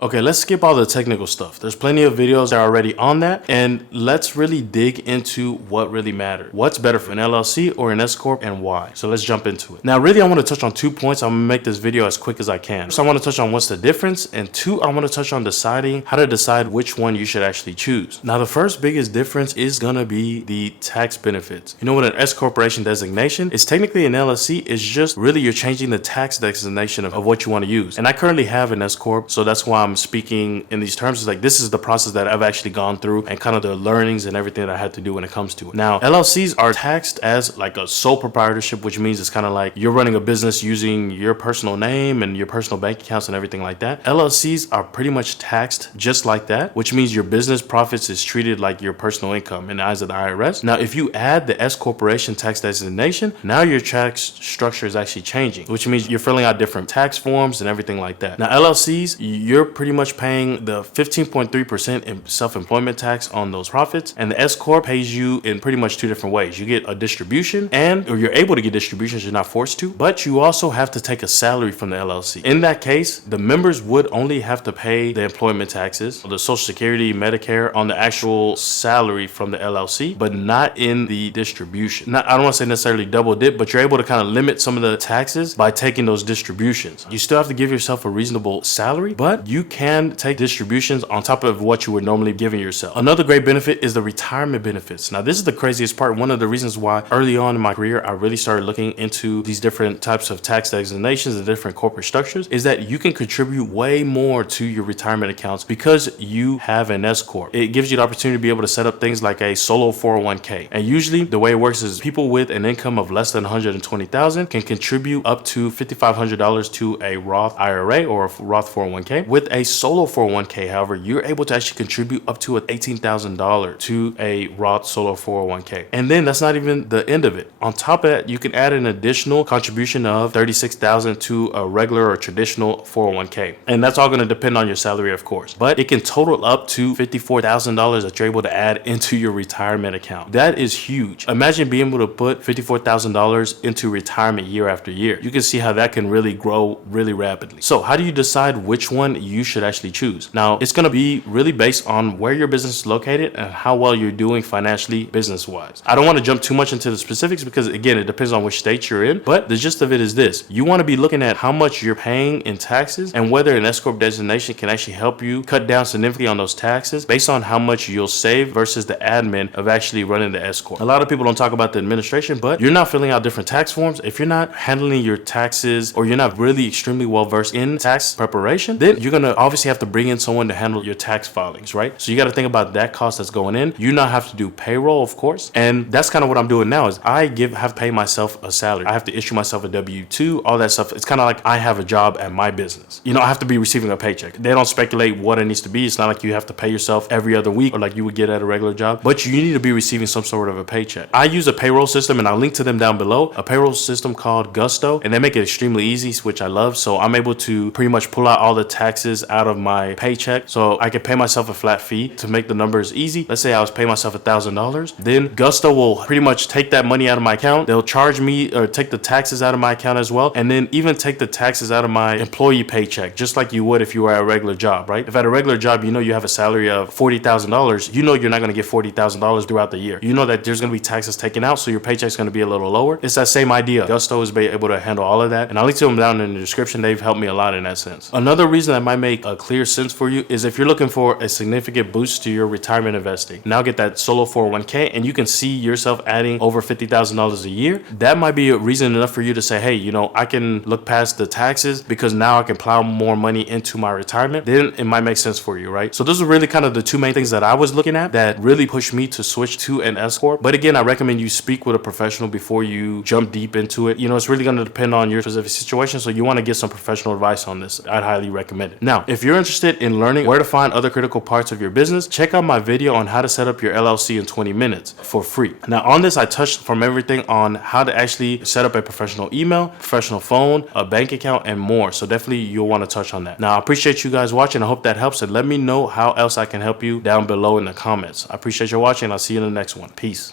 Okay, let's skip all the technical stuff. There's plenty of videos that are already on that, and let's really dig into what really matters. What's better for an LLC or an S-Corp and why? So let's jump into it. Now, really, I want to touch on 2 points. I'm gonna make this video as quick as I can. So I want to touch on what's the difference, and 2, I want to touch on deciding how to decide which one you should actually choose. Now, the first biggest difference is gonna be the tax benefits. You know what an S-Corporation designation is? Technically an LLC is just really you're changing the tax designation of what you want to use. And I currently have an S-Corp, so that's why I'm speaking in these terms. Is like this is the process that I've actually gone through and kind of the learnings and everything that I had to do when it comes to it. Now, LLCs are taxed as like a sole proprietorship, which means it's kind of like you're running a business using your personal name and your personal bank accounts and everything like that. LLCs are pretty much taxed just like that, which means your business profits is treated like your personal income in the eyes of the IRS. Now, if you add the S corporation tax designation, now your tax structure is actually changing, which means you're filling out different tax forms and everything like that. Now, LLCs, you're pretty much paying the 15.3% in self-employment tax on those profits, and the S-Corp pays you in pretty much 2 different ways. You get a distribution, or you're able to get distributions, you're not forced to, but you also have to take a salary from the LLC. In that case, the members would only have to pay the employment taxes, the Social Security, Medicare on the actual salary from the LLC, but not in the distribution. Now, I don't want to say necessarily double dip, but you're able to kind of limit some of the taxes by taking those distributions. You still have to give yourself a reasonable salary, but you can take distributions on top of what you would normally giving yourself. Another great benefit is the retirement benefits. Now, this is the craziest part. One of the reasons why early on in my career, I really started looking into these different types of tax designations and different corporate structures is that you can contribute way more to your retirement accounts because you have an S-Corp. It gives you the opportunity to be able to set up things like a solo 401k. And usually the way it works is people with an income of less than $120,000 can contribute up to $5,500 to a Roth IRA or a Roth 401k. With a solo 401k, however, you're able to actually contribute up to $18,000 to a Roth solo 401k. And then that's not even the end of it. On top of that, you can add an additional contribution of $36,000 to a regular or traditional 401k. And that's all going to depend on your salary, of course. But it can total up to $54,000 that you're able to add into your retirement account. That is huge. Imagine being able to put $54,000 into retirement year after year. You can see how that can really grow really rapidly. So how do you decide which one you should actually choose? Now, it's going to be really based on where your business is located and how well you're doing financially, business-wise. I don't want to jump too much into the specifics because, again, it depends on which state you're in. But the gist of it is this. You want to be looking at how much you're paying in taxes and whether an S-Corp designation can actually help you cut down significantly on those taxes based on how much you'll save versus the admin of actually running the S-Corp. A lot of people don't talk about the administration, but you're not filling out different tax forms. If you're not handling your taxes or you're not really extremely well versed in tax preparation, then you're going to obviously have to bring in someone to handle your tax filings, right? So you got to think about that cost that's going in. You now have to do payroll, of course. And that's kind of what I'm doing now is I have to pay myself a salary. I have to issue myself a W-2, all that stuff. It's kind of like I have a job at my business. You know, I have to be receiving a paycheck. They don't speculate what it needs to be. It's not like you have to pay yourself every other week or like you would get at a regular job, but you need to be receiving some sort of a paycheck. I use a payroll system and I'll link to them down below, a payroll system called Gusto, and they make it extremely easy, which I love. So I'm able to pretty much pull out all the taxes out of my paycheck. So I can pay myself a flat fee to make the numbers easy. Let's say I was paying myself $1,000. Then Gusto will pretty much take that money out of my account. They'll charge me or take the taxes out of my account as well. And then even take the taxes out of my employee paycheck, just like you would if you were at a regular job, right? If at a regular job, you know you have a salary of $40,000, you know you're not going to get $40,000 throughout the year. You know that there's going to be taxes taken out, so your paycheck's going to be a little lower. It's that same idea. Gusto is able to handle all of that. And I'll link to them down in the description. They've helped me a lot in that sense. Another reason that might make a clear sense for you is if you're looking for a significant boost to your retirement investing. Now get that solo 401k and you can see yourself adding over $50,000 a year. That might be a reason enough for you to say, hey, you know, I can look past the taxes because now I can plow more money into my retirement. Then it might make sense for you, right? So those are really kind of the 2 main things that I was looking at that really pushed me to switch to an S-Corp. But again, I recommend you speak with a professional before you jump deep into it. You know, it's really going to depend on your specific situation. So you want to get some professional advice on this. I'd highly recommend it. Now, if you're interested in learning where to find other critical parts of your business, check out my video on how to set up your LLC in 20 minutes for free. Now on this, I touched from everything on how to actually set up a professional email, professional phone, a bank account, and more. So definitely you'll want to touch on that. Now, I appreciate you guys watching. I hope that helps, and let me know how else I can help you down below in the comments. I appreciate you watching. I'll see you in the next one. Peace.